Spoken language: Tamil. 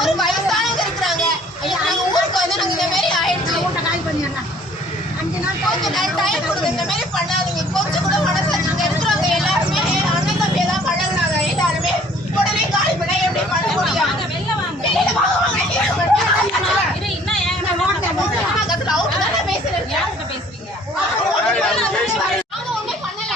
ஒரு வயசானவங்க இருக்கிறாங்க. நாங்க ஊருக்கு வந்து நாங்க இந்த மாதிரி ஆயிடுச்சு. கொஞ்சம் டைம் கொடுங்க. இந்த மாதிரி பண்ணாதீங்க. கொஞ்சம் கூட மனசாட்சி இங்க இருக்கிறவங்க எல்லாருமே அண்ணன் தம்பி தான் பழகுனாங்க. எல்லாருமே உடனே காலி பண்ண எப்படி பண்ண முடியும்? வெளியில வாங்க அவுட் தானே பேசுறேன். நாங்க ஒண்ணுமே பண்ணல.